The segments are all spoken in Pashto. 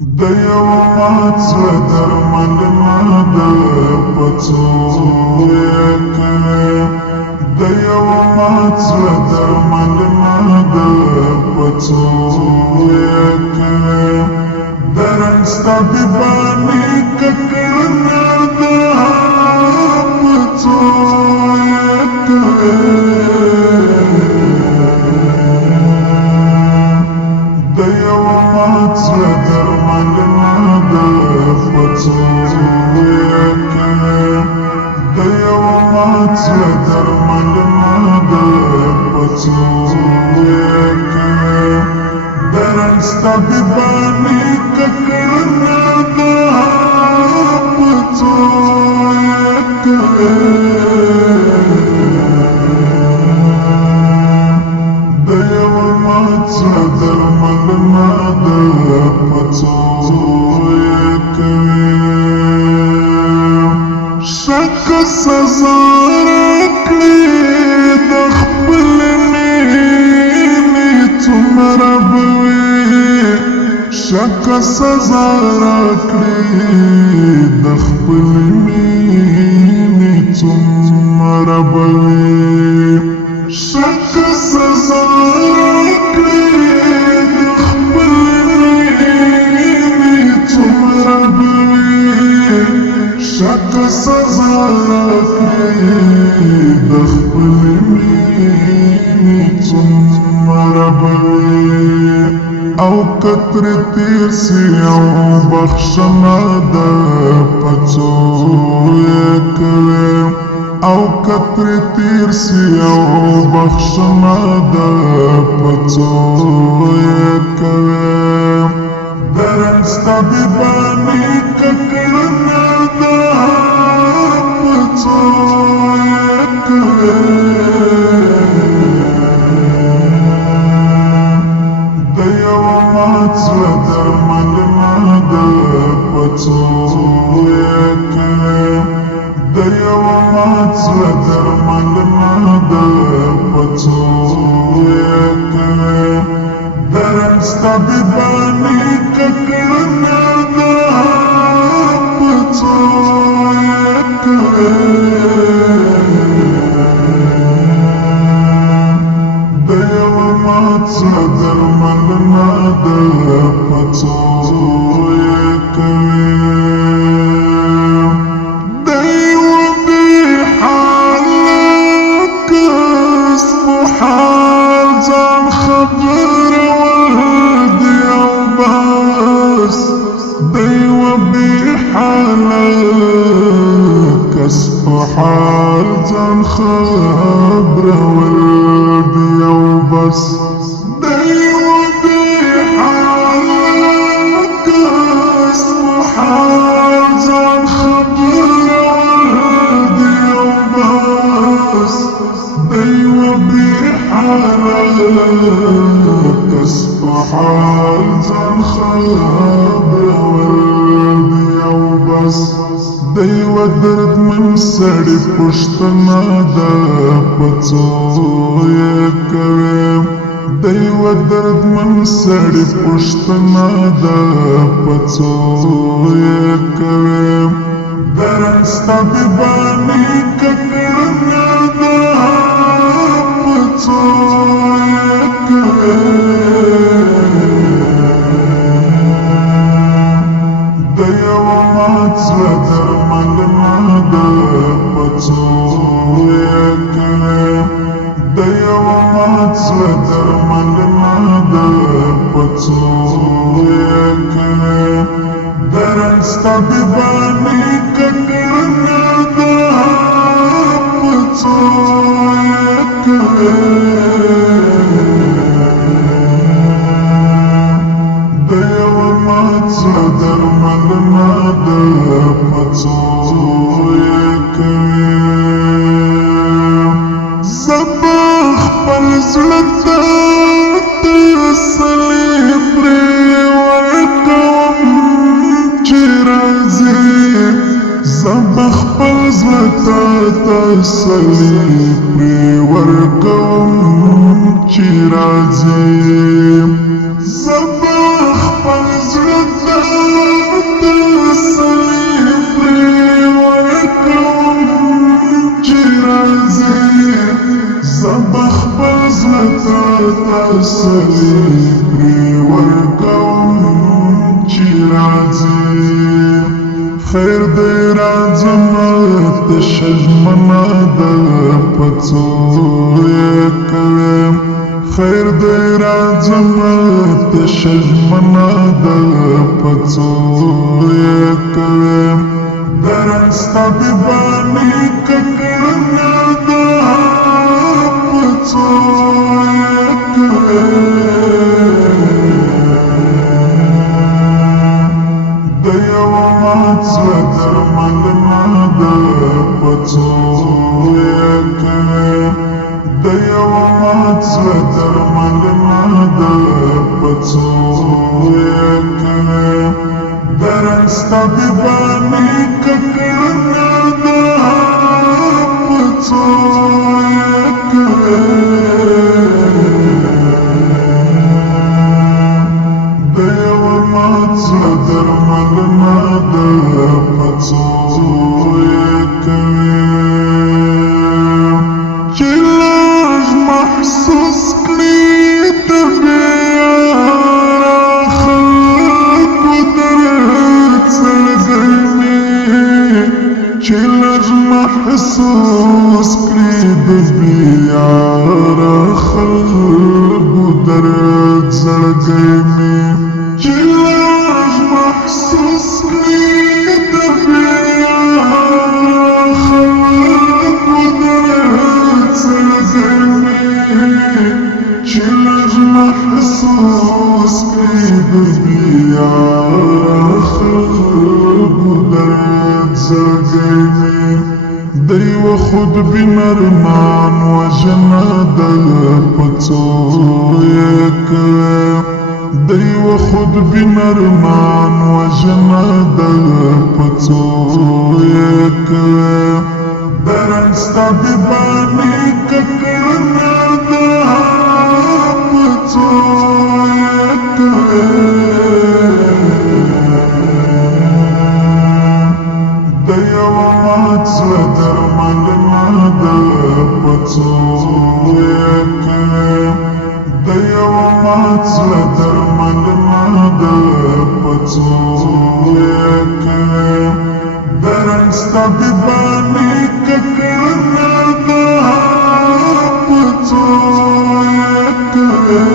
د یو مات زړه درملنه ده په څو یې کوې د یو مات زړه درملنه ده په څو یې کوې د رنګ ستا بیباني ککړنه ده په څو یې کوې د یو مات زړه درملنه ده په څو یې کوې د یو مات زړه درملنه ده په څو یې کوې د رنګ ستا بیباني ککړنه ده په څو یې کوې د یو مات زړه درملنه ده په څو یې کوې شکه سزا راکړې د خپلې مینې څومره به وي شکه سزا راکړې د خپلې مینې څومره به وي شکه سزا راکړې د خپلې مینې څومره به وي شکه سزا راکړې د خپلې مینې څومره به وي او که ترې تېر سي او بخښنه ده په څو یې کوې او که ترې تېر سي او بخښنه ده په څو یې کوې د رنګ ستا بیباني ککړنه ده په څو یې کوې د یو مات زړه درملنه ده په څو یې کوې د یو مات زړه درملنه ده په څو یې کوې د رنګ ستا بیباني ککړنه ده په څو یې کوې د یو مات زړه درملنه ده په څو یې کوې حال ځان خبرول دی او بس د یوه بې حاله کس په حال ځان خبرول دی او بس د یوه بې حاله کس په حال ځان خبرول دی او بس د یوه دردمن سړي پوښتنه ده په څو یې کوې د یوه دردمن سړي پوښتنه ده په څو یې کوې د رنګ ستا بیباني ککړنه ده په څو یې کوې د یو مات زړه درملنه ده په څو یې کوې د یو مات زړه درملنه ده په څو یې کوې د رنګ ستا بیباني ککړنه ده په څو یې کوې د یو مات زړه درملنه ده په څو یې کوې زه به خپل زړه ته تسلي پرې ورکوم چې راځې زه به خپل زړه ته تسلي پرې ورکوم چې راځې زه به خپل زړه ته تسلی پری ورکوم چی راځي خیر دی راځم تشه ژمنه ده په څو یې کوې خیر دی راځم تشه ژمنه ده په څو یې کوې درن ستا بېباني ککړه ده په څو یې کوې د یوه مات زړه درملنه ده په څو یې کوې د یوه مات زړه درملنه ده په څو یې کوې درن ستا بېباني ککړه ده په څو یې کوې د یوه مات زړه درملنه ده په څو یې کوې چې لږ محسوس کړي د بېیاره خلکو درد زړګی چې لږ محسوس کړي د بېیاره خلکو درد زړګی مې چې لږ محسوس کړي د بېیاره خلکو درد زړګی مې چې لږ محسوس کړي د بېیاره خلکو درد زړګی مې د یوه خودبین ارمان وژنه ده په څو یې کوې د یوه خودبین ارمان وژنه ده په څو یې کوې درن ستا بېباني ککړه ده په څو یې کوې د یوه مات زړه درملنه ده په څو یې کوې د یوه مات زړه درملنه ده په څو یې کوې درن ستا بېباني ککړه ده په څو یې کوې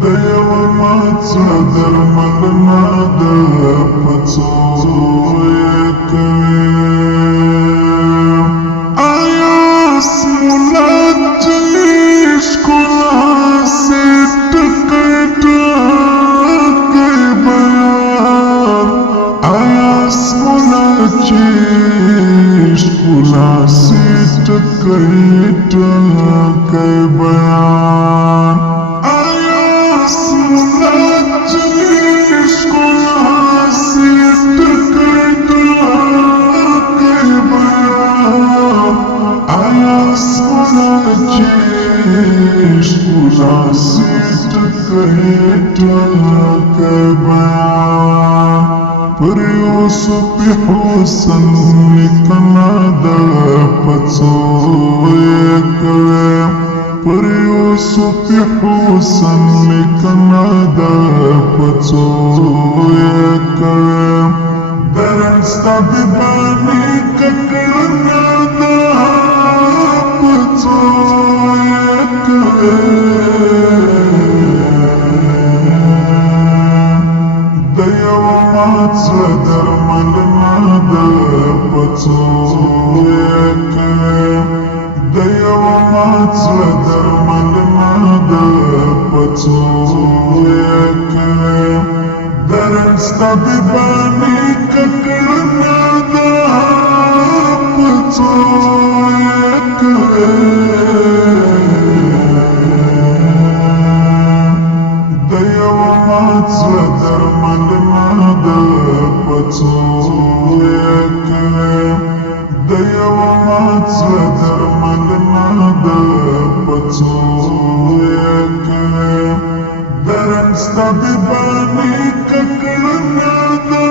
د یوه مات زړه درملنه ده په څو یې کوې آیا سمولت ښکلا سي ټکی ټکی بیان آیا سمولت ښکلا سي ټکی ټکی بیان پر یوسف حسن لیکنه ده په څو یې کوې پر یوسف حسن لیکنه ده په څو یې کوې درن ستا بېباني ککړه ده په څو یې کوې د یوه مات زړه درملنه ده په څو یې کوې د یوه مات زړه درملنه ده په څو یې کوې درن ستا بېباني ککړه ده په څو یې کوې د یوه مات زړه درملنه ده په څو یې کوې د یوه مات زړه درملنه ده په څو یې کوې درن ستا بېباني ککړه ده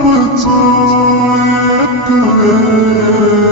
په څو یې کوې